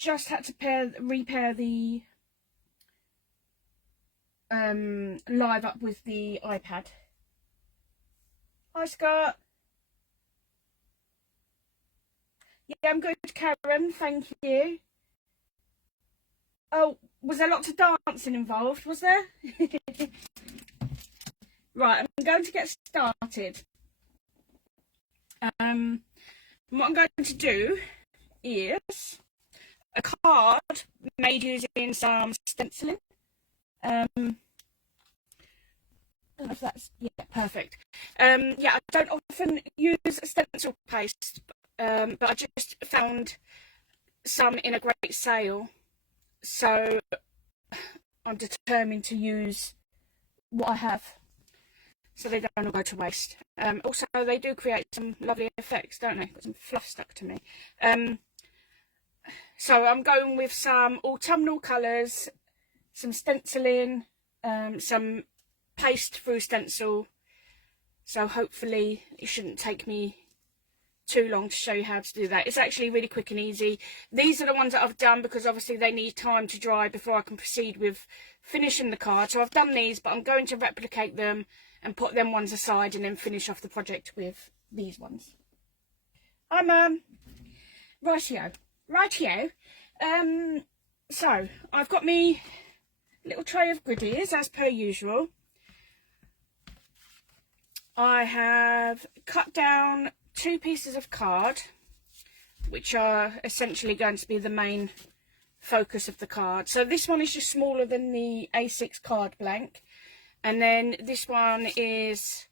just had to repair the live up with the iPad. Hi Scott. Yeah, I'm good, Karen, thank you. Oh, was there lots of dancing involved, was there? Right, I'm going to get started. What I'm going to do is a card made using some stenciling. I don't know if that's, yeah, perfect. Yeah, I don't often use stencil paste, but I just found some in a great sale, so I'm determined to use what I have so they don't all go to waste. Also, they do create some lovely effects, don't they? Got some fluff stuck to me. So I'm going with some autumnal colours, some stenciling, some paste through stencil, so hopefully it shouldn't take me too long to show you how to do that. It's actually really quick and easy. These are the ones that I've done because obviously they need time to dry before I can proceed with finishing the card. So I've done these, but I'm going to replicate them and put them ones aside and then finish off the project with these ones. Hi Mum. Rightio. So I've got me little tray of goodies as per usual. I have cut down 2 pieces of card, which are essentially going to be the main focus of the card. So this one is just smaller than the A6 card blank, and then this one is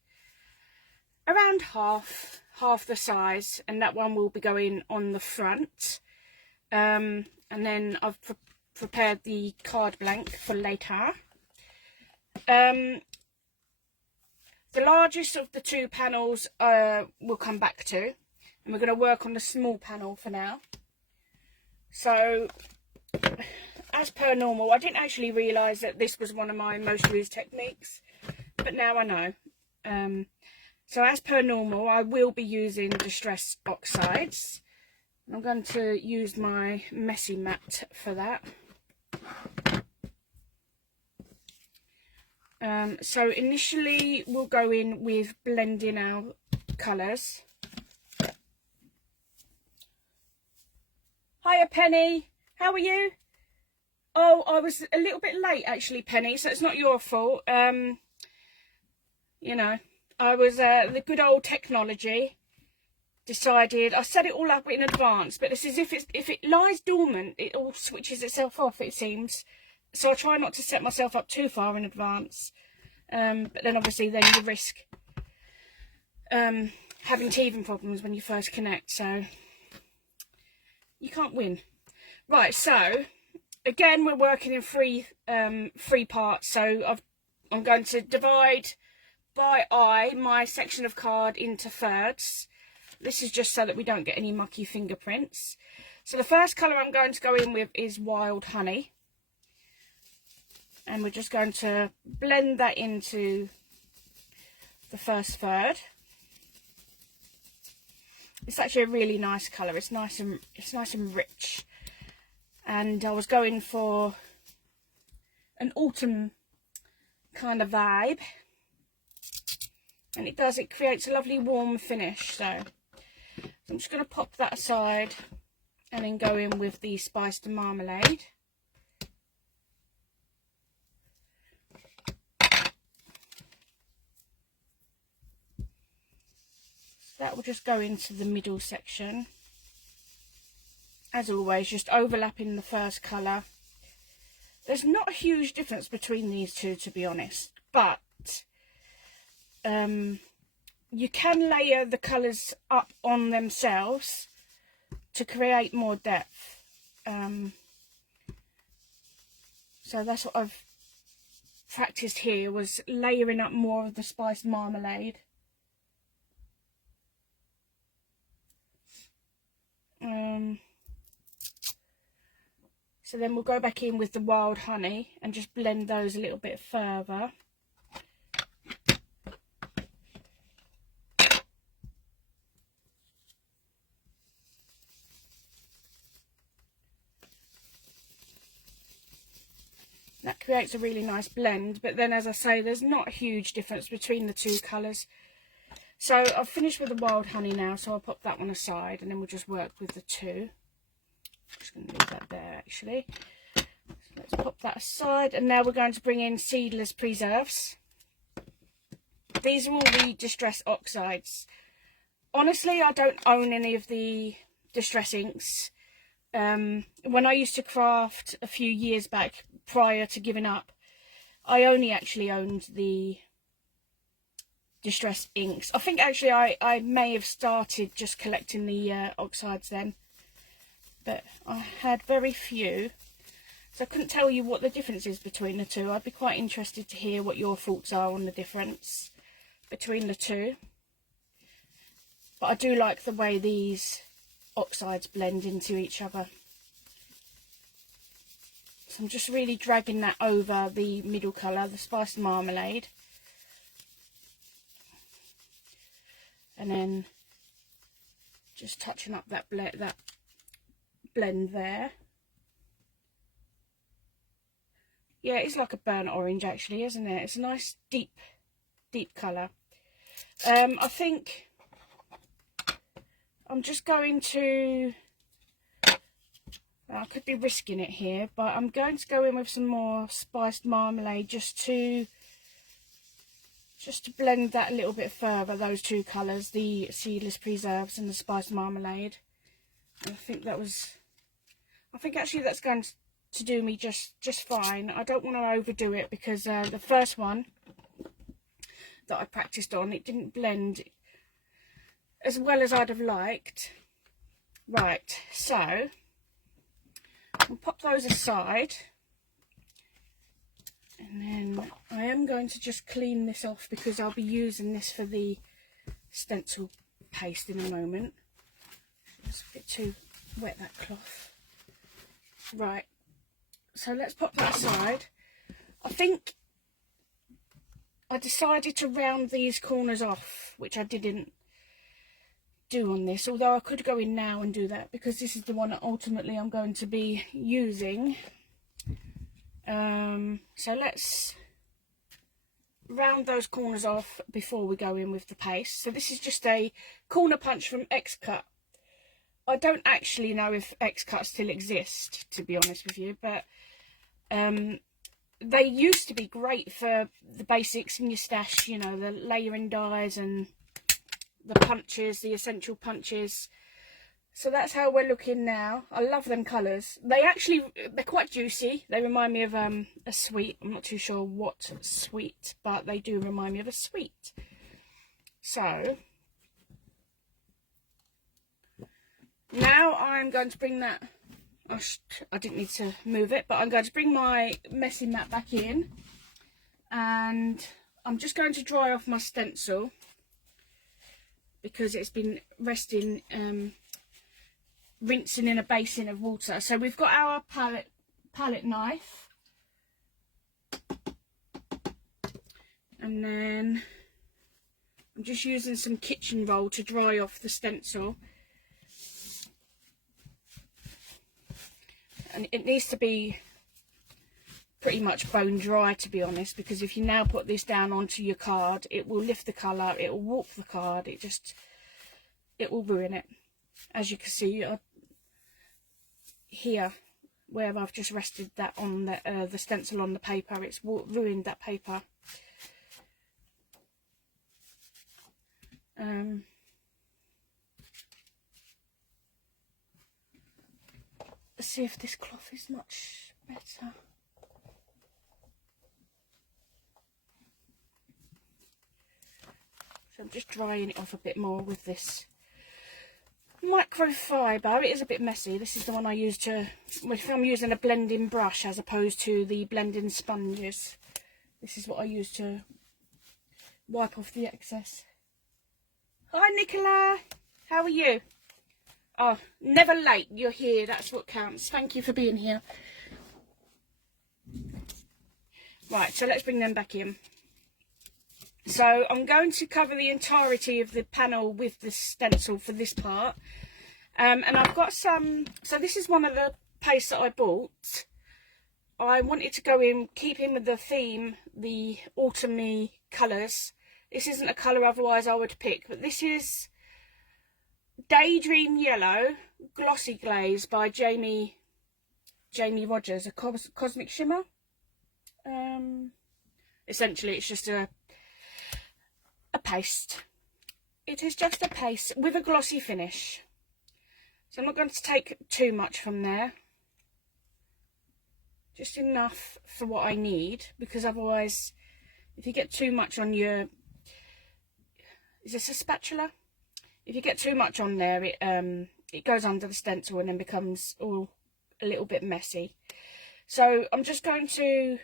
around half the size, and that one will be going on the front. And then I've prepared the card blank for later. The largest of the 2 panels we'll come back to, and we're going to work on the small panel for now. So, as per normal, I didn't actually realise that this was one of my most used techniques, but now I know. So as per normal, I will be using Distress Oxides. I'm going to use my messy mat for that. So initially we'll go in with blending our colours. Hiya Penny, how are you? Oh, I was a little bit late actually, Penny, so it's not your fault. You know, I was the good old technology decided, I set it all up in advance, but this is if it lies dormant, it all switches itself off, it seems. So I try not to set myself up too far in advance, but then obviously then you risk having teething problems when you first connect, so you can't win. Right, so again we're working in three parts. So I'm going to divide by eye my section of card into thirds. This is just so that we don't get any mucky fingerprints. So the first colour I'm going to go in with is Wild Honey. And we're just going to blend that into the first third. It's actually a really nice colour. It's nice and rich. And I was going for an autumn kind of vibe. And it creates a lovely warm finish. So I'm just going to pop that aside and then go in with the spiced marmalade. That will just go into the middle section. As always, just overlapping the first colour. There's not a huge difference between these two, to be honest, but you can layer the colours up on themselves to create more depth. So that's what I've practiced here, was layering up more of the spiced marmalade. So then we'll go back in with the Wild Honey and just blend those a little bit further. That creates a really nice blend, but then as I say, there's not a huge difference between the two colours. So I've finished with the wild honey now, so I'll pop that one aside and then we'll just work with the two. I'm just going to leave that there actually. So let's pop that aside, and now we're going to bring in Seedless Preserves. These are all the Distress Oxides. Honestly, I don't own any of the Distress inks. When I used to craft a few years back, prior to giving up, I only actually owned the Distress inks. I think actually I may have started just collecting the oxides then, but I had very few, so I couldn't tell you what the difference is between the two. I'd be quite interested to hear what your thoughts are on the difference between the two. But I do like the way these oxides blend into each other. So I'm just really dragging that over the middle colour, the Spiced Marmalade. And then just touching up that blend there. Yeah, it's like a burnt orange actually, isn't it? It's a nice deep colour. I think I'm just going to, I could be risking it here, but I'm going to go in with some more Spiced Marmalade just to blend that a little bit further, those two colours, the Seedless Preserves and the Spiced Marmalade. And I think actually that's going to do me just fine. I don't want to overdo it because the first one that I practiced on, it didn't blend as well as I'd have liked. Right, so I'll pop those aside, and then I am going to just clean this off because I'll be using this for the stencil paste in a moment. It's a bit too wet, that cloth. Right, so let's pop that aside. I think I decided to round these corners off, which I didn't do on this, although I could go in now and do that because this is the one that ultimately I'm going to be using. So let's round those corners off before we go in with the paste. So this is just a corner punch from X-Cut. I don't actually know if X-Cut still exist, to be honest with you, but they used to be great for the basics in your stash, you know, the layering dies and the punches, the essential punches. So that's how we're looking now. I love them colours. They're quite juicy. They remind me of a sweet. I'm not too sure what sweet, but they do remind me of a sweet. So now I'm going to bring that, I didn't need to move it, but I'm going to bring my messy mat back in, and I'm just going to dry off my stencil because it's been resting, rinsing in a basin of water. So we've got our palette knife, and then I'm just using some kitchen roll to dry off the stencil. And it needs to be pretty much bone dry, to be honest, because if you now put this down onto your card, it will lift the colour, it will warp the card, it will ruin it. As you can see here, where I've just rested that on the stencil on the paper, it's ruined that paper. Let's see if this cloth is much better. So I'm just drying it off a bit more with this microfiber. It is a bit messy. This is the one I use if I'm using a blending brush as opposed to the blending sponges. This is what I use to wipe off the excess. Hi Nicola, how are you? Oh, never late, you're here, that's what counts. Thank you for being here. Right, so let's bring them back in. So I'm going to cover the entirety of the panel with the stencil for this part. And I've got some, so this is one of the pastes that I bought. I wanted to go in, keep in with the theme, the autumny colours. This isn't a colour otherwise I would pick, but this is Daydream Yellow Glossy Glaze by Jamie Rogers, a cosmic shimmer. Essentially it's just a paste. It is just a paste with a glossy finish. So I'm not going to take too much from there. Just enough for what I need, because otherwise if you get too much on your... Is this a spatula? If you get too much on there, it goes under the stencil and then becomes all a little bit messy. So I'm just going to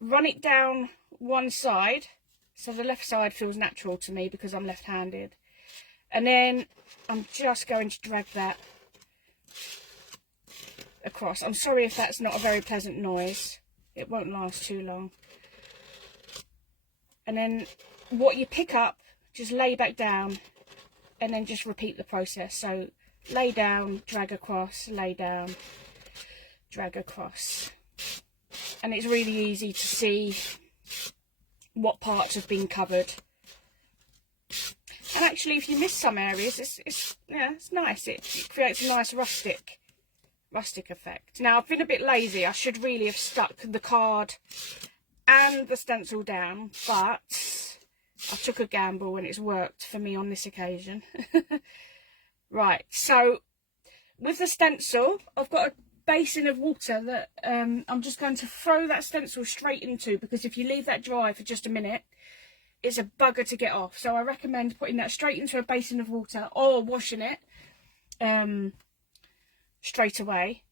run it down one side, so the left side feels natural to me because I'm left-handed. And then I'm just going to drag that across. I'm sorry if that's not a very pleasant noise. It won't last too long. And then what you pick up, just lay back down and then just repeat the process. So lay down, drag across, lay down, drag across. And it's really easy to see what parts have been covered. And actually, if you miss some areas, it's nice. It creates a nice rustic effect. Now, I've been a bit lazy. I should really have stuck the card and the stencil down, but I took a gamble and it's worked for me on this occasion. Right, so with the stencil, I've got a basin of water that I'm just going to throw that stencil straight into, because if you leave that dry for just a minute, it's a bugger to get off. So I recommend putting that straight into a basin of water or washing it straight away.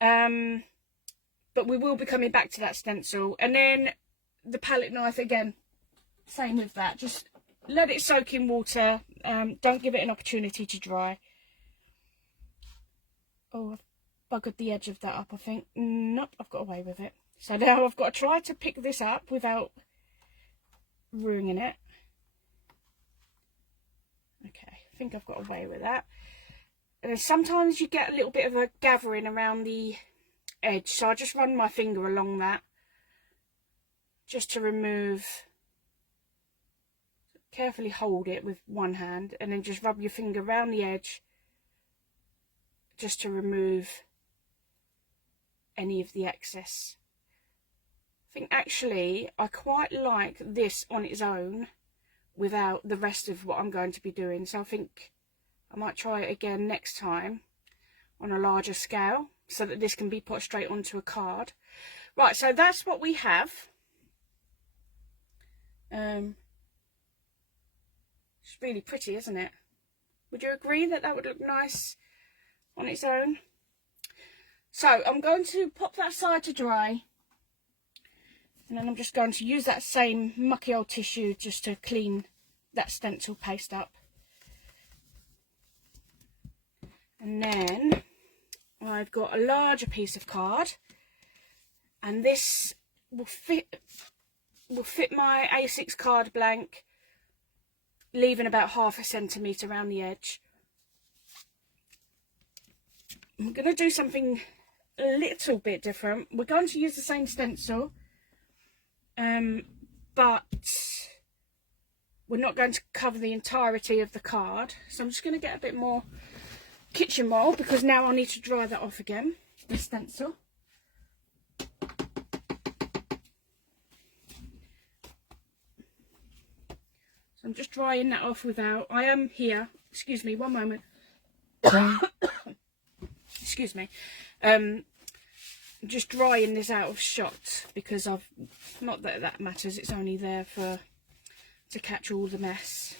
But we will be coming back to that stencil. And then the palette knife, again, same with that. Just let it soak in water. Don't give it an opportunity to dry. Oh, I've buggered the edge of that up, I think. Nope, I've got away with it. So now I've got to try to pick this up without ruining it. Okay, I think I've got away with that. And sometimes you get a little bit of a gathering around the edge, so I just run my finger along that just to remove. Carefully hold it with one hand and then just rub your finger around the edge just to remove any of the excess. I think actually I quite like this on its own without the rest of what I'm going to be doing, so I think I might try it again next time on a larger scale so that this can be put straight onto a card. Right, so that's what we have. It's really pretty, isn't it? Would you agree that that would look nice on its own? So I'm going to pop that side to dry, and then I'm just going to use that same mucky old tissue just to clean that stencil paste up. And then I've got a larger piece of card, and this will fit my A6 card blank, leaving about 1/2 centimetre around the edge. I'm going to do something a little bit different. We're going to use the same stencil, but we're not going to cover the entirety of the card. So I'm just going to get a bit more kitchen roll, because now I'll need to dry that off again, the stencil. So I'm just drying that off without, I am here, excuse me, one moment. Excuse me. I'm just drying this out of shot because I've, not that that matters, it's only there to catch all the mess.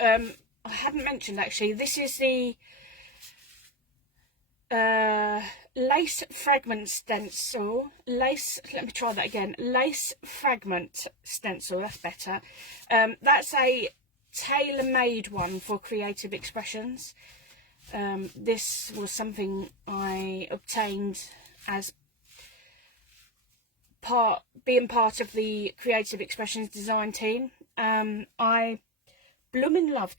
I hadn't mentioned actually, this is the lace fragment stencil. Lace fragment stencil, that's better. That's a tailor-made one for creative expressions. This was something I obtained as being part of the creative expressions design team. I blooming love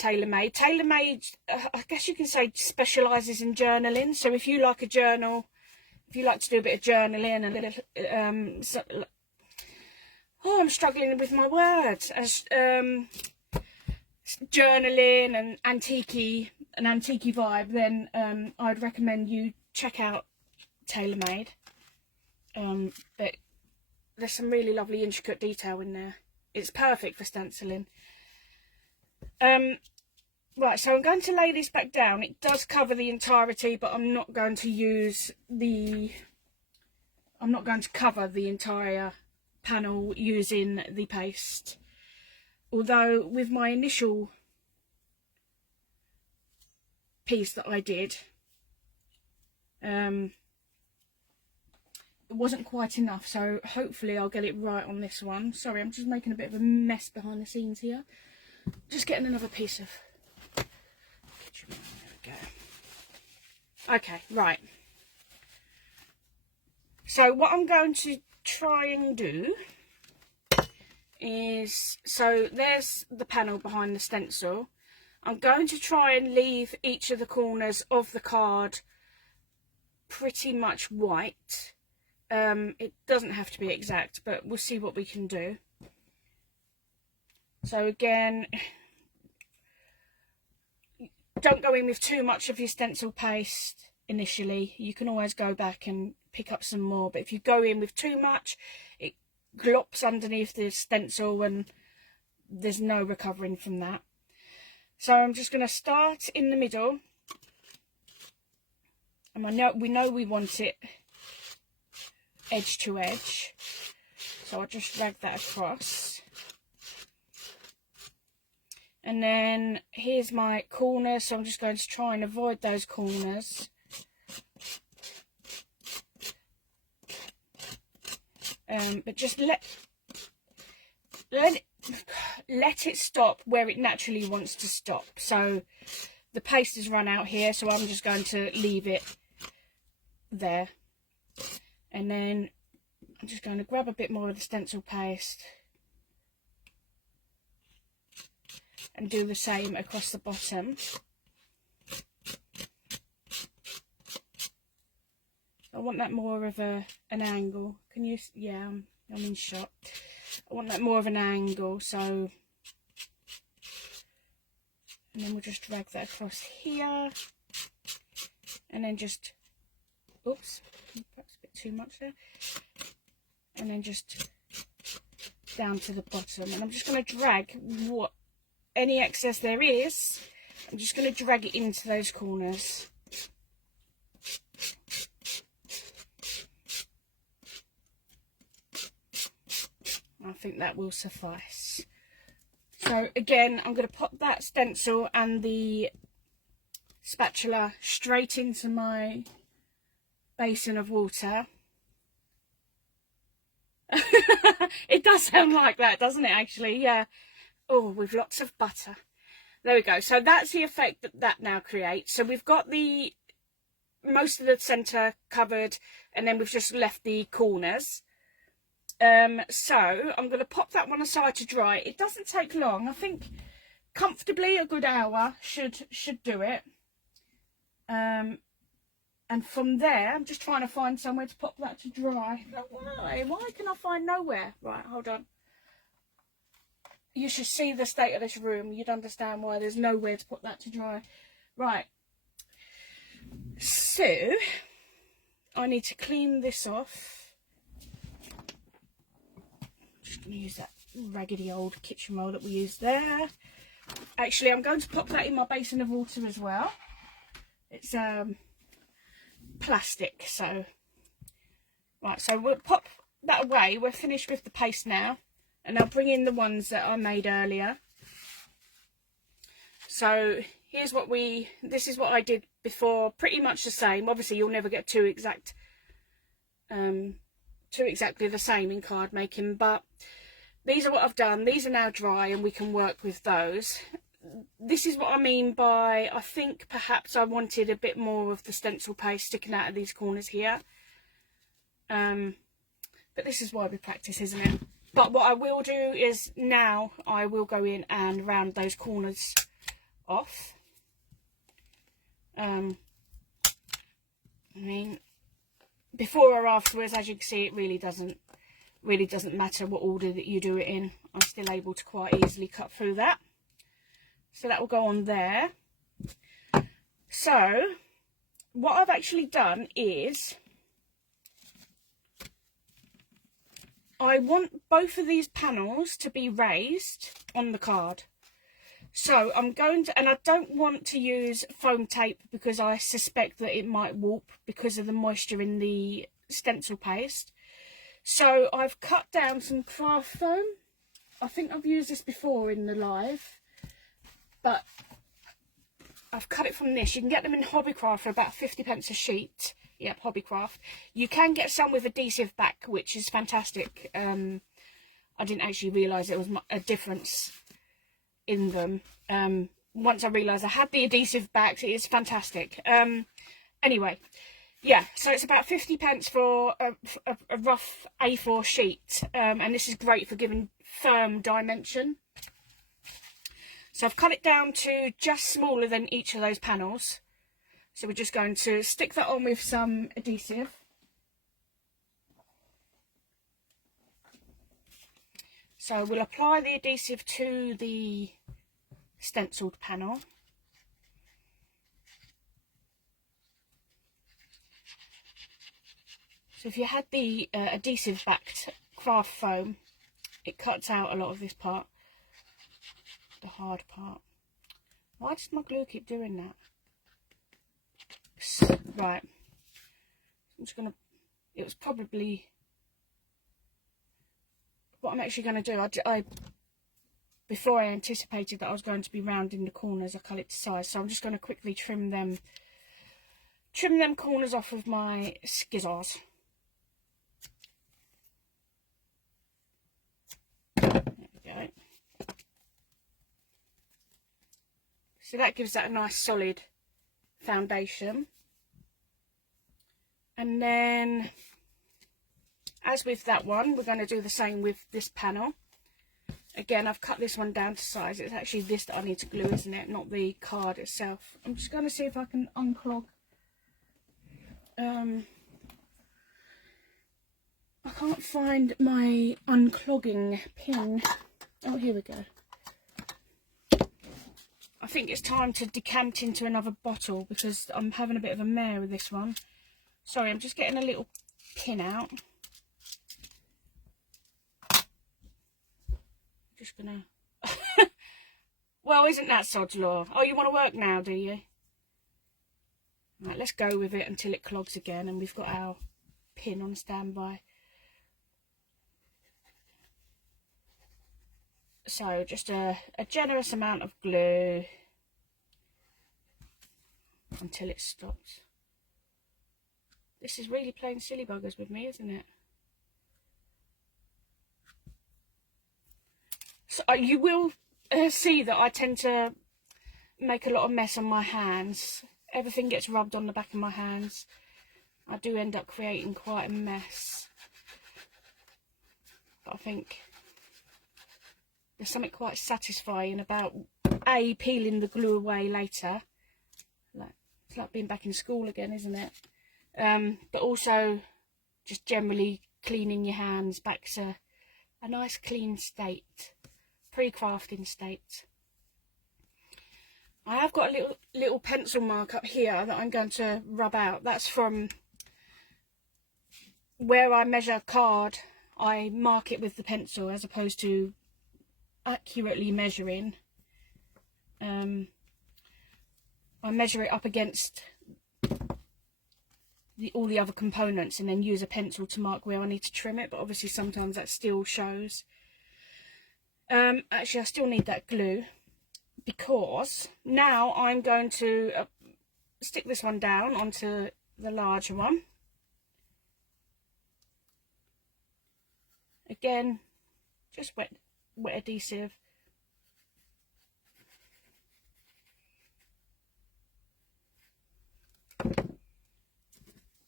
TaylorMade. TaylorMade, I guess you can say, specialises in journaling. So if you like a journal, if you like to do a bit of journaling, a little, oh, I'm struggling with my words. As journaling and antique vibe, then I'd recommend you check out TaylorMade. But there's some really lovely intricate detail in there. It's perfect for stenciling. Right, so I'm going to lay this back down. It does cover the entirety, but I'm not going to cover the entire panel using the paste. Although with my initial piece that I did, it wasn't quite enough, so hopefully I'll get it right on this one. Sorry, I'm just making a bit of a mess behind the scenes here. Just getting another piece of... There we go. Okay, right. So what I'm going to try and do is... So there's the panel behind the stencil. I'm going to try and leave each of the corners of the card pretty much white. It doesn't have to be exact, but we'll see what we can do. So again, don't go in with too much of your stencil paste initially. You can always go back and pick up some more, but if you go in with too much, it glops underneath the stencil and there's no recovering from that. So I'm just going to start in the middle, and we know we want it edge to edge, so I'll just drag that across. And then here's my corner, so I'm just going to try and avoid those corners. But just let it stop where it naturally wants to stop. So the paste has run out here, so I'm just going to leave it there. And then I'm just going to grab a bit more of the stencil paste and do the same across the bottom. I want that more of an angle. Can you? Yeah, I'm in shot. I want that more of an angle, so... And then we'll just drag that across here. And then just... Oops, perhaps a bit too much there. And then just down to the bottom. And I'm just going to drag any excess there is. I'm just going to drag it into those corners. I think that will suffice. So again, I'm going to pop that stencil and the spatula straight into my basin of water. It does sound like that, doesn't it, actually? Yeah. Oh, with lots of butter. There we go. So that's the effect that now creates. So we've got the most of the centre covered, and then we've just left the corners. So I'm going to pop that one aside to dry. It doesn't take long. I think comfortably a good hour should do it. And from there, I'm just trying to find somewhere to pop that to dry. Why can I find nowhere? Right, hold on. You should see the state of this room. You'd understand why there's nowhere to put that to dry. Right. So I need to clean this off. Just going to use that raggedy old kitchen roll that we used there. Actually, I'm going to pop that in my basin of water as well. It's plastic, so right. So we'll pop that away. We're finished with the paste now, and I'll bring in the ones that I made earlier. So here's what this is what I did before, pretty much the same. Obviously you'll never get too exactly the same in card making, but these are what I've done. These are now dry and we can work with those. This is what I mean by, I think perhaps I wanted a bit more of the stencil paste sticking out of these corners here. But this is why we practice, isn't it? But what I will do is now I will go in and round those corners off. I mean, before or afterwards, as you can see, it really doesn't matter what order that you do it in. I'm still able to quite easily cut through that. So that will go on there. So what I've actually done is I want both of these panels to be raised on the card. So I'm going to, and I don't want to use foam tape because I suspect that it might warp because of the moisture in the stencil paste. So I've cut down some craft foam. I think I've used this before in the live, but I've cut it from this. You can get them in Hobbycraft for about 50p a sheet. Yep, Hobbycraft. You can get some with adhesive back, which is fantastic. I didn't actually realise there was a difference in them. Once I realised I had the adhesive backs, it is fantastic. Anyway, yeah, so it's about 50p for a rough A4 sheet, and this is great for giving firm dimension. So I've cut it down to just smaller than each of those panels. So we're just going to stick that on with some adhesive. So we'll apply the adhesive to the stenciled panel. So if you had the adhesive backed craft foam, it cuts out a lot of this part, the hard part. Why does my glue keep doing that? Right, I'm just gonna, it was probably, what I'm actually going to do, I before I anticipated that I was going to be rounding the corners, I cut it to size, so I'm just going to quickly trim them corners off with my scissors. There we go. So that gives that a nice solid foundation. And then, as with that one, we're going to do the same with this panel. Again, I've cut this one down to size. It's actually this that I need to glue, isn't it? Not the card itself. I'm just going to see if I can unclog. I can't find my unclogging pin. Oh, here we go. I think it's time to decant into another bottle because I'm having a bit of a mare with this one. Sorry, I'm just getting a little pin out. Just gonna well, isn't that sod's law? Oh, you want to work now, do you? Right, let's go with it until it clogs again and we've got our pin on standby. So just a generous amount of glue until it stops. This is really playing silly buggers with me, isn't it? So you will see that I tend to make a lot of mess on my hands. Everything gets rubbed on the back of my hands. I do end up creating quite a mess. But I think there's something quite satisfying about peeling the glue away later. It's like being back in school again, isn't it? But also just generally cleaning your hands back to a nice clean state, pre-crafting state. I have got a little pencil mark up here that I'm going to rub out. That's from where I measure card. I mark it with the pencil as opposed to accurately measuring. I measure it up against all the other components and then use a pencil to mark where I need to trim it, but obviously sometimes that still shows. Actually I still need that glue because now I'm going to stick this one down onto the larger one. Again, just wet adhesive.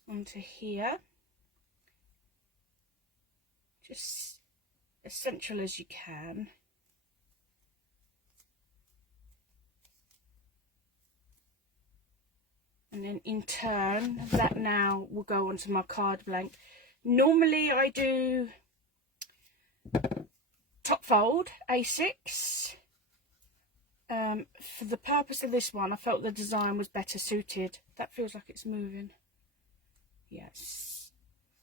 Onto here, just as central as you can. And then in turn, that now will go onto my card blank. Normally I do top fold A6. For the purpose of this one, I felt the design was better suited. That feels like it's moving. Yeah, it's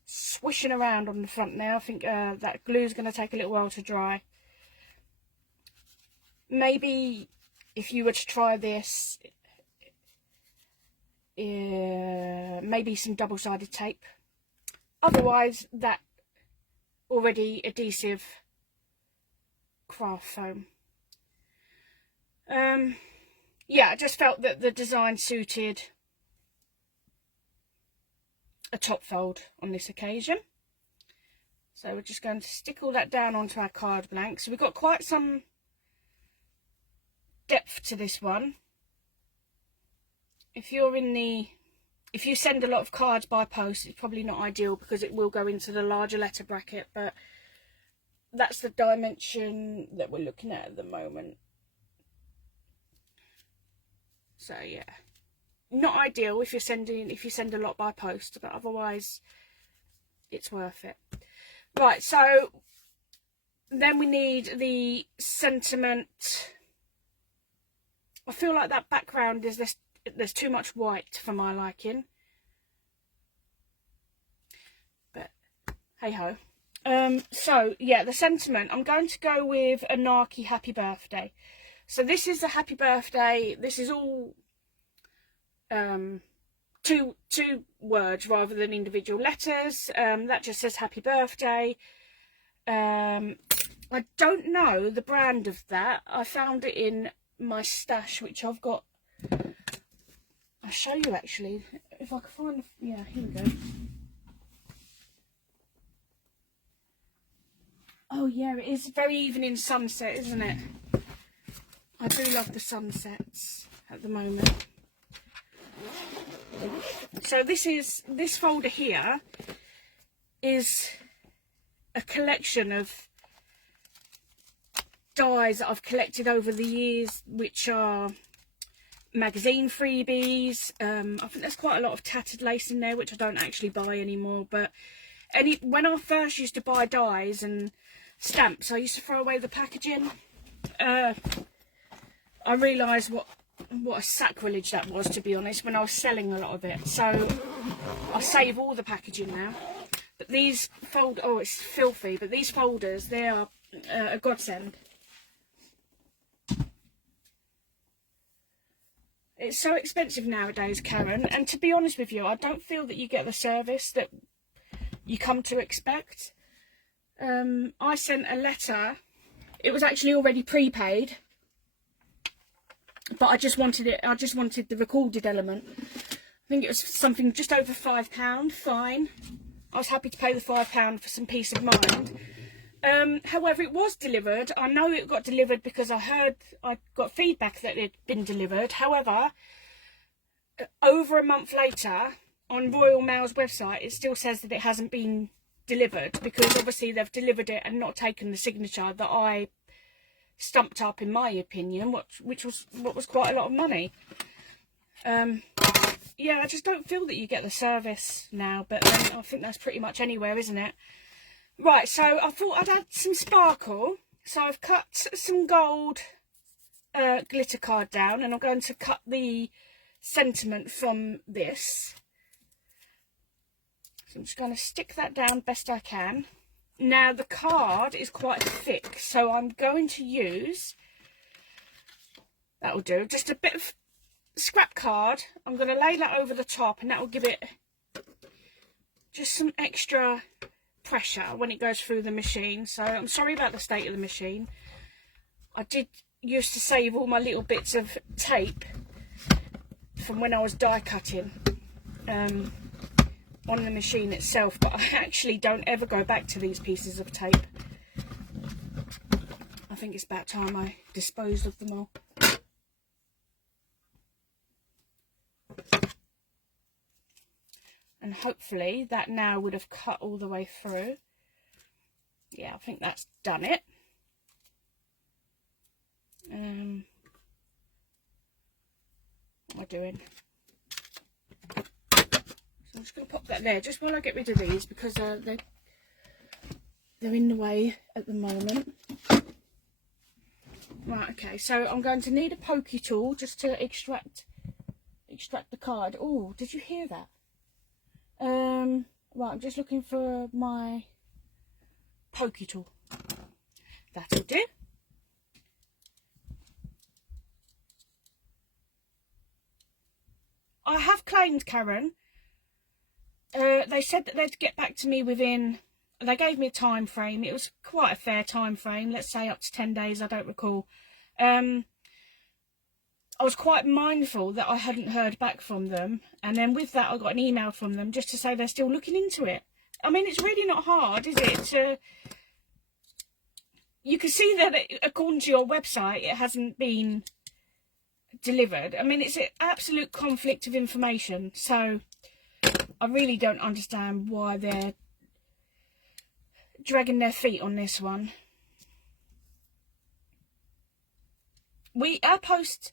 swishing around on the front now. I think that glue is going to take a little while to dry. Maybe if you were to try this, maybe some double-sided tape. Otherwise, that already adhesive craft foam. Yeah, I just felt that the design suited a top fold on this occasion. So we're just going to stick all that down onto our card blank. So we've got quite some depth to this one. If you send a lot of cards by post, it's probably not ideal because it will go into the larger letter bracket, but that's the dimension that we're looking at the moment. So yeah, not ideal if you send a lot by post, but otherwise it's worth it. Right, so then we need the sentiment. I feel like that background is there's too much white for my liking, but hey ho. So yeah, the sentiment, I'm going to go with a Narky Happy Birthday. So this is a happy birthday. This is all two words rather than individual letters. That just says happy birthday. I don't know the brand of that. I found it in my stash, which I've got. I'll show you actually if I can find. Yeah, here we go. Oh yeah, it is very evening sunset, isn't it? I do love the sunsets at the moment. So this folder here is a collection of dies that I've collected over the years, which are magazine freebies. I think there's quite a lot of tattered lace in there, which I don't actually buy anymore. But when I first used to buy dies and stamps, I used to throw away the packaging. I realised what a sacrilege that was, to be honest, when I was selling a lot of it. So I save all the packaging now. But these oh, it's filthy, but these folders, they are a godsend. It's so expensive nowadays, Karen, and to be honest with you, I don't feel that you get the service that you come to expect. I sent a letter. It was actually already prepaid, but I just wanted the recorded element. I think it was something just over £5, fine. I was happy to pay the £5 for some peace of mind. However, it was delivered. I know it got delivered because I got feedback that it had been delivered. However, over a month later, on Royal Mail's website, it still says that it hasn't been delivered, because obviously they've delivered it and not taken the signature that I stumped up, in my opinion, which was quite a lot of money. Yeah, I just don't feel that you get the service now, but I think that's pretty much anywhere, isn't it? Right, so I thought I'd add some sparkle. So I've cut some gold glitter card down, and I'm going to cut the sentiment from this. So I'm just going to stick that down best I can. Now the card is quite thick, so I'm going to use, that'll do, just a bit of scrap card. I'm going to lay that over the top, and that will give it just some extra pressure when it goes through the machine. So I'm sorry about the state of the machine. I did used to save all my little bits of tape from when I was die cutting on the machine itself, but I actually don't ever go back to these pieces of tape. I think it's about time I disposed of them all. And hopefully that now would have cut all the way through. Yeah, I think that's done it. What am I doing? I'm just going to pop that there just while I get rid of these, because they're in the way at the moment. Right, okay, so I'm going to need a pokey tool just to extract the card. Oh, did you hear that? Right, I'm just looking for my pokey tool. That'll do. I have claimed Karen. They said that they'd get back to me within, they gave me a time frame. It was quite a fair time frame, let's say up to 10 days, I don't recall. I was quite mindful that I hadn't heard back from them, and then with that I got an email from them just to say they're still looking into it. I mean, it's really not hard, is it? You can see that according to your website it hasn't been delivered. I mean, it's an absolute conflict of information, so I really don't understand why they're dragging their feet on this one. Our post,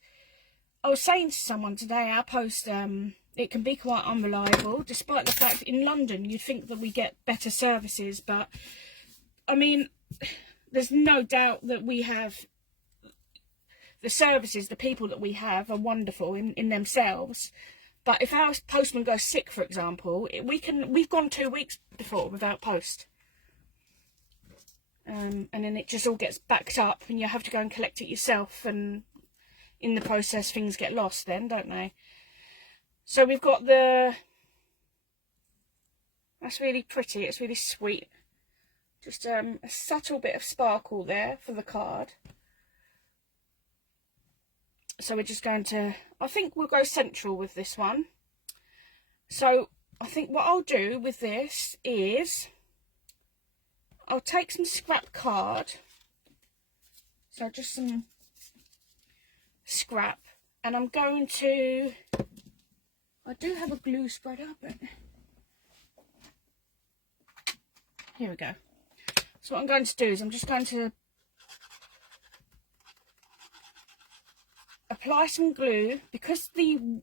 I was saying to someone today, our post, it can be quite unreliable, despite the fact in London you'd think that we get better services, but I mean, there's no doubt that we have the services, the people that we have are wonderful in themselves. But if our postman goes sick, for example, we've gone 2 weeks before without post. And then it just all gets backed up and you have to go and collect it yourself, and in the process things get lost then, don't they? So we've got that's really pretty, it's really sweet. Just a subtle bit of sparkle there for the card. So we're just going to, I think we'll go central with this one. So I think what I'll do with this is I'll take some scrap card, so just some scrap, and I'm going to, I do have a glue spreader, but here we go. So what I'm going to do is I'm just going to apply some glue, because the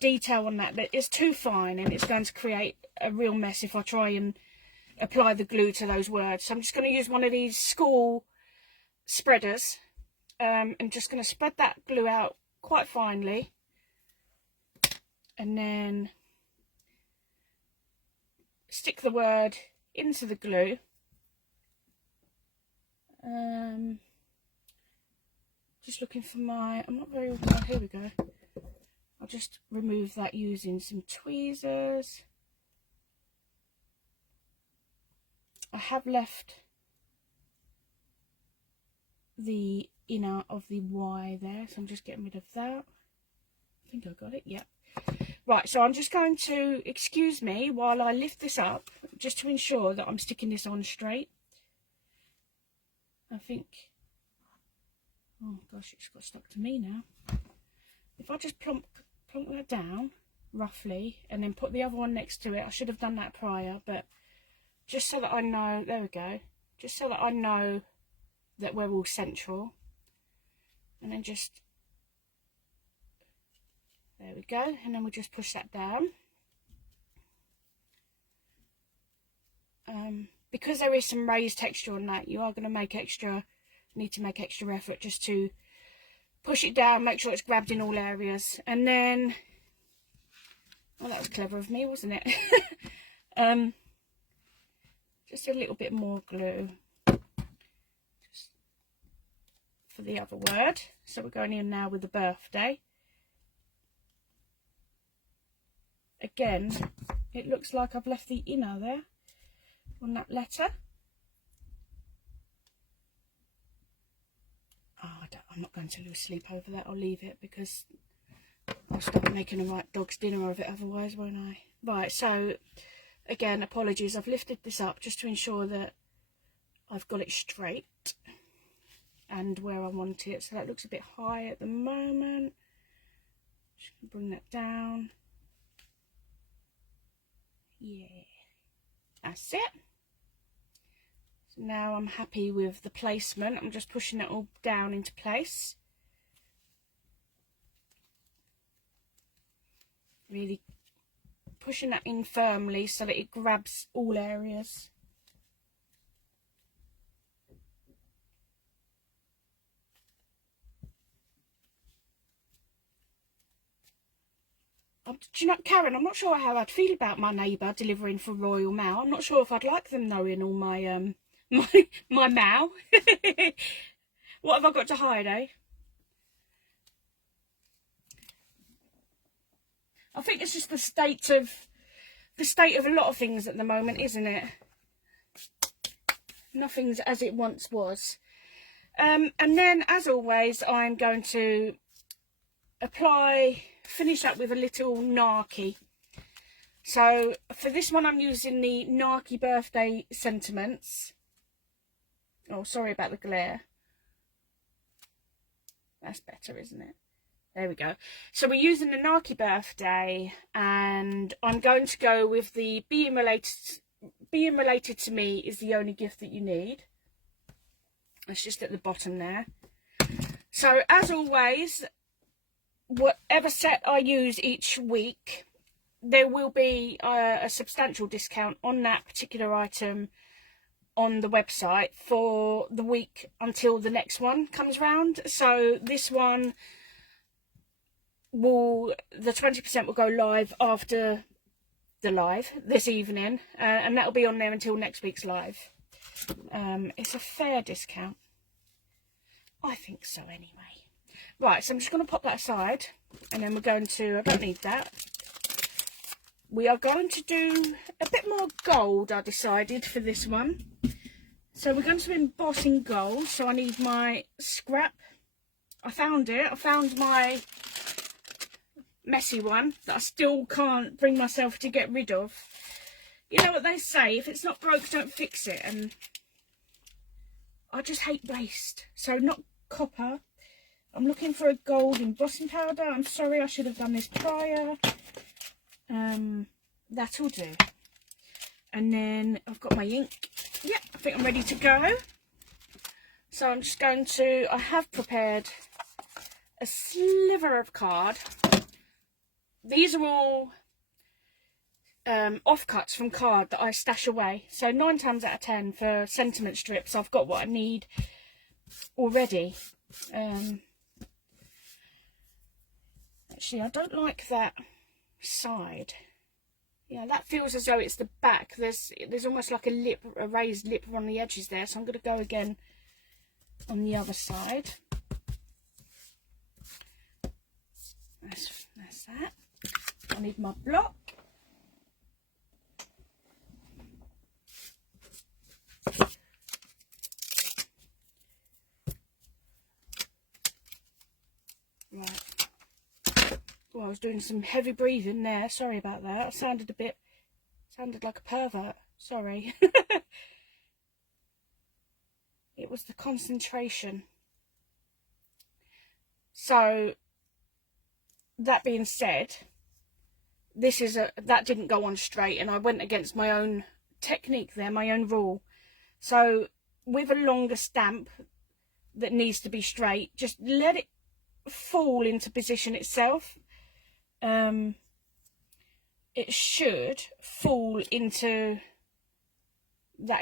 detail on that is too fine and it's going to create a real mess if I try and apply the glue to those words. So I'm just going to use one of these school spreaders, and just going to spread that glue out quite finely, and then stick the word into the glue. Just looking for my, I'm not very, oh, here we go. I'll just remove that using some tweezers. I have left the inner of the Y there, so I'm just getting rid of that. I think I got it, yeah. Right, so I'm just going to, excuse me while I lift this up, just to ensure that I'm sticking this on straight. I think, oh gosh, it's got stuck to me now. If I just plonk that down roughly and then put the other one next to it, I should have done that prior, but just so that I know, there we go, just so that I know that we're all central, and then just, there we go, and then we'll just push that down. Because there is some raised texture on that, you are going to need to make extra effort just to push it down, make sure it's grabbed in all areas. And then, well, that was clever of me, wasn't it? Just a little bit more glue just for the other word. So we're going in now with the birthday. Again, it looks like I've left the inner there on that letter. Oh, I'm not going to lose sleep over that. I'll leave it because I'll start making a right dog's dinner of it otherwise, won't I? Right, so again, apologies. I've lifted this up just to ensure that I've got it straight and where I want it. So that looks a bit high at the moment. Just bring that down. Yeah, that's it. So now I'm happy with the placement. I'm just pushing it all down into place. Really pushing that in firmly so that it grabs all areas. Do you know, Karen, I'm not sure how I'd feel about my neighbour delivering for Royal Mail. I'm not sure if I'd like them knowing all my my mail. What have I got to hide, eh? I think it's just the state of a lot of things at the moment, isn't it? Nothing's as it once was. And then, as always, I'm going to finish up with a little Narky. So for this one, I'm using the Narky Birthday Sentiments. Oh, sorry about the glare. That's better, isn't it? There we go. So we're using the Narky Birthday, and I'm going to go with the being related to me is the only gift that you need. It's just at the bottom there. So as always, whatever set I use each week, there will be a substantial discount on that particular item on the website for the week until the next one comes round. So this one the 20% will go live after the live this evening, and that'll be on there until next week's live. It's a fair discount, I think so anyway. Right, so I'm just going to pop that aside, and then we're going to, I don't need that. We are going to do a bit more gold, I decided, for this one. So we're going to emboss in gold, so I need my scrap. I found it. I found my messy one that I still can't bring myself to get rid of. You know what they say, if it's not broke, don't fix it, and I just hate waste. So not copper. I'm looking for a gold embossing powder. I'm sorry, I should have done this prior. That'll do. And then I've got my ink. Yeah, I think I'm ready to go. So I'm just going to, I have prepared a sliver of card. These are all offcuts from card that I stash away. So 9 times out of 10 for sentiment strips, I've got what I need already. Actually, I don't like that side. Yeah, that feels as though it's the back. There's almost like a raised lip on the edges there. So I'm going to go again on the other side. That's that. I need my block. Right. Well, I was doing some heavy breathing there. Sorry about that. I sounded like a pervert. Sorry. It was the concentration. So, that being said, that didn't go on straight, and I went against my own technique there, my own rule. So, with a longer stamp that needs to be straight, just let it fall into position itself. It should fall into, that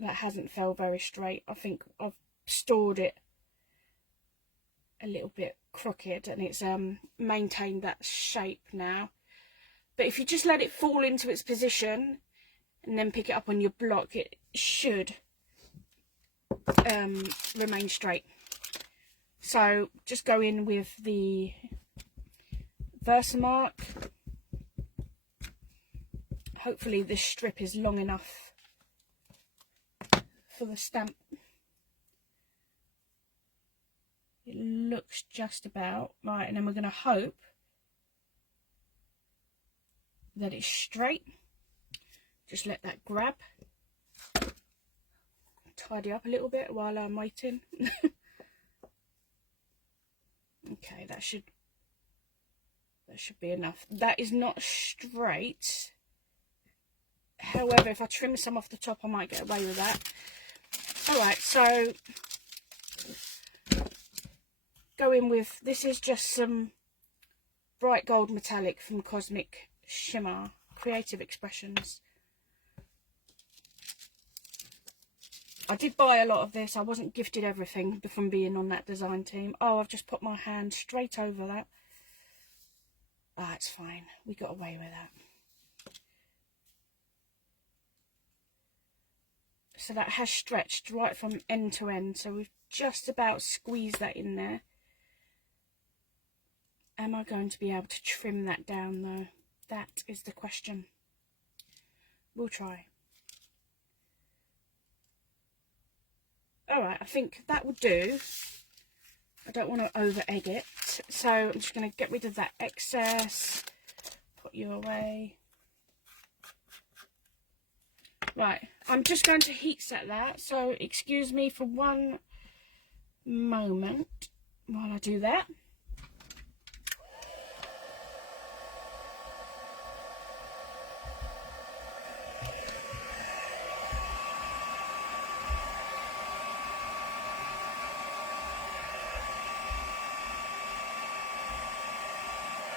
hasn't fell very straight. I think I've stored it a little bit crooked, and it's maintained that shape now. But if you just let it fall into its position and then pick it up on your block, it should remain straight. So just go in with the Versamark. Hopefully this strip is long enough for the stamp. It looks just about right, and then we're going to hope that it's straight. Just let that grab. Tidy up a little bit while I'm waiting. Okay, that should be enough. That is not straight. However, if I trim some off the top, I might get away with that. Alright, so go in with, this is just some bright gold metallic from Cosmic shimmer, Creative Expressions. I did buy a lot of this. I wasn't gifted everything from being on that design team. Oh, I've just put my hand straight over that. Ah, it's fine. We got away with that. So that has stretched right from end to end. So we've just about squeezed that in there. Am I going to be able to trim that down though? That is the question. We'll try. Alright, I think that will do. I don't want to over egg it. So I'm just going to get rid of that excess. Put you away. Right, I'm just going to heat set that. So excuse me for one moment while I do that.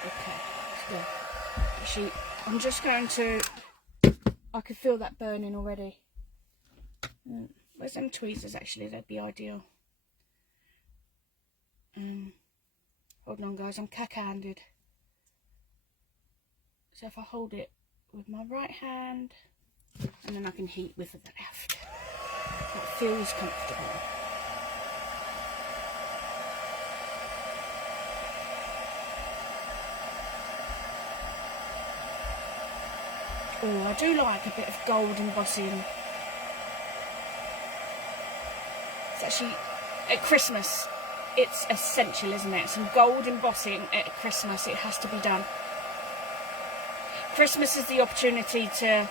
Okay, so actually, I'm just going to, I can feel that burning already. Where's them tweezers actually? That'd be ideal. Hold on guys, I'm cack-handed. So if I hold it with my right hand, and then I can heat with the left. That feels comfortable. Oh, I do like a bit of gold embossing. It's actually, at Christmas, it's essential, isn't it? Some gold embossing at Christmas, it has to be done. Christmas is the opportunity to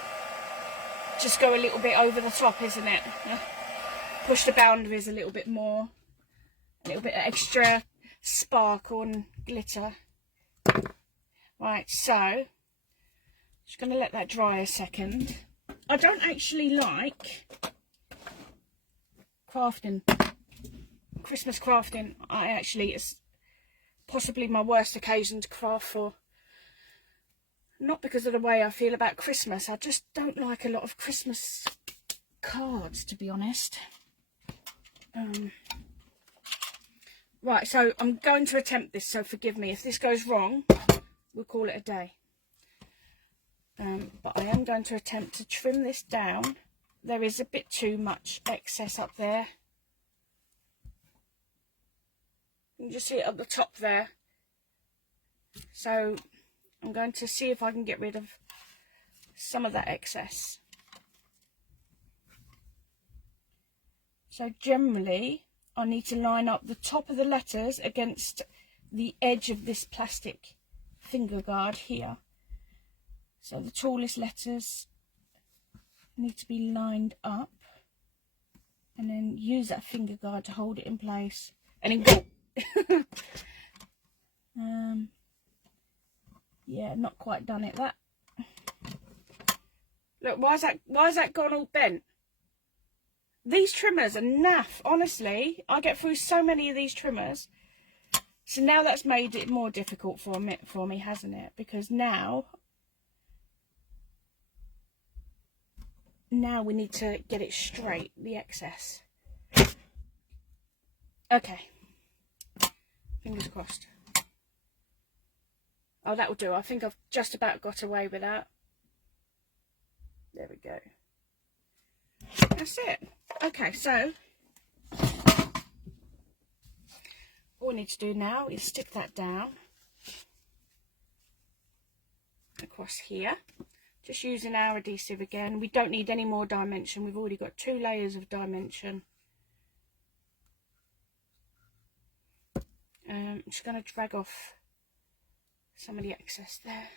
just go a little bit over the top, isn't it? Push the boundaries a little bit more. A little bit of extra sparkle and glitter. Right, so just going to let that dry a second. I don't actually like crafting, Christmas crafting. It's possibly my worst occasion to craft for. Not because of the way I feel about Christmas. I just don't like a lot of Christmas cards, to be honest. Right, so I'm going to attempt this, so forgive me. If this goes wrong, we'll call it a day. But I am going to attempt to trim this down. There is a bit too much excess up there. You can just see it at the top there. So I'm going to see if I can get rid of some of that excess. So generally, I need to line up the top of the letters against the edge of this plastic finger guard here. So the tallest letters need to be lined up, and then use that finger guard to hold it in place, and then go. Yeah, not quite done it. That, look, why is that gone all bent? These trimmers are naff, honestly. I get through so many of these trimmers. So now that's made it more difficult for me, hasn't it? Because now we need to get it straight, the excess. Okay. Fingers crossed. Oh, that will do. I think I've just about got away with that. There we go. That's it. Okay, so all we need to do now is stick that down across here. Just using our adhesive again. We don't need any more dimension. We've already got 2 layers of dimension. I'm just going to drag off some of the excess there.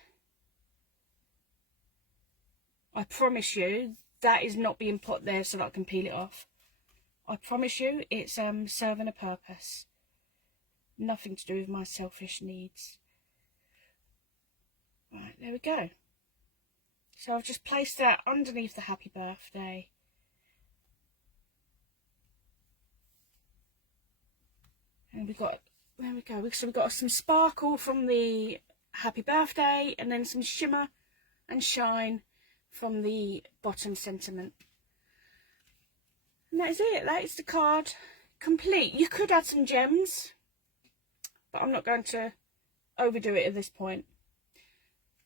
I promise you that is not being put there so that I can peel it off. I promise you it's serving a purpose. Nothing to do with my selfish needs. Right, there we go. So I've just placed that underneath the happy birthday. And we got, there we go. So we've got some sparkle from the Happy Birthday, and then some shimmer and shine from the bottom sentiment. And that is it. That is the card complete. You could add some gems, but I'm not going to overdo it at this point.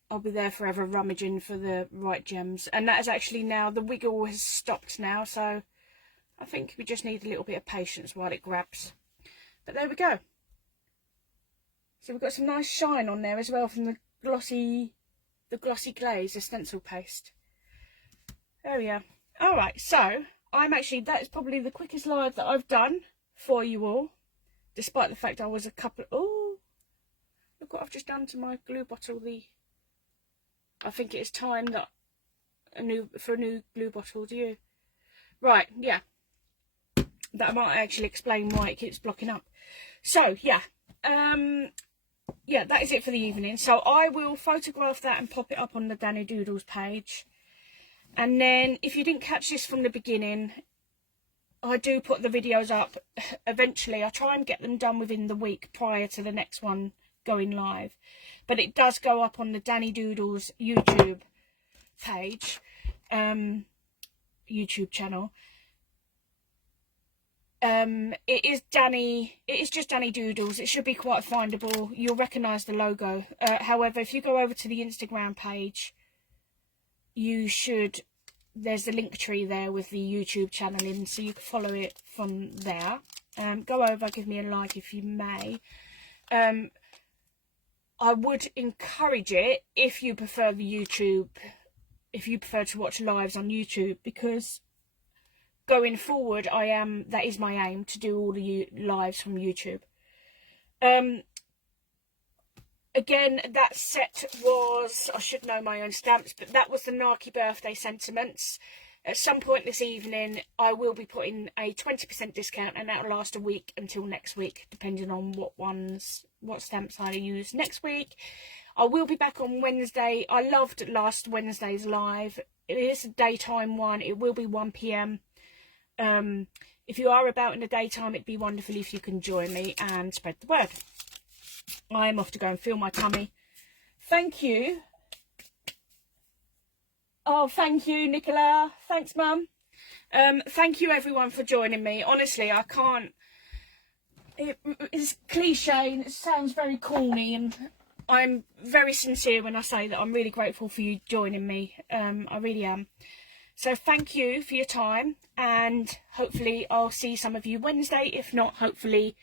I'll be there forever rummaging for the right gems. And that is actually now, the wiggle has stopped now, so I think we just need a little bit of patience while it grabs. But there we go. So we've got some nice shine on there as well from the glossy glaze, the stencil paste. There we are. Alright, so that is probably the quickest live that I've done for you all, despite the fact I was oh, look what I've just done to my glue bottle. I think it is time that for a new glue bottle. Do you? Right, yeah. That might actually explain why it keeps blocking up. So yeah, yeah, that is it for the evening. So I will photograph that and pop it up on the Dani Doodles page. And then if you didn't catch this from the beginning, I do put the videos up eventually. I try and get them done within the week prior to the next one going live. But it does go up on the Dani Doodles YouTube page, YouTube channel. It is just Dani Doodles. It should be quite findable. You'll recognise the logo. However, if you go over to the Instagram page, there's the link tree there with the YouTube channel in, so you can follow it from there. Go over, give me a like if you may. I would encourage it if you prefer if you prefer to watch lives on YouTube, because going forward, that is my aim, to do all the lives from YouTube. Again, that set was, I should know my own stamps, but that was the Narky Birthday Sentiments. At some point this evening, I will be putting a 20% discount, and that will last a week until next week, depending on what stamps I use next week. I will be back on Wednesday. I loved last Wednesday's live. It is a daytime one. It will be 1 PM. If you are about in the daytime, it'd be wonderful if you can join me and spread the word. I'm off to go and feel my tummy. Thank you. Oh, thank you, Nicola. Thanks, Mum. Thank you, everyone, for joining me. Honestly, I can't... It's cliche and it sounds very corny, and I'm very sincere when I say that I'm really grateful for you joining me. I really am. So thank you for your time, and hopefully I'll see some of you Wednesday. If not, hopefully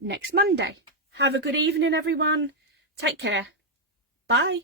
next Monday. Have a good evening, everyone. Take care. Bye.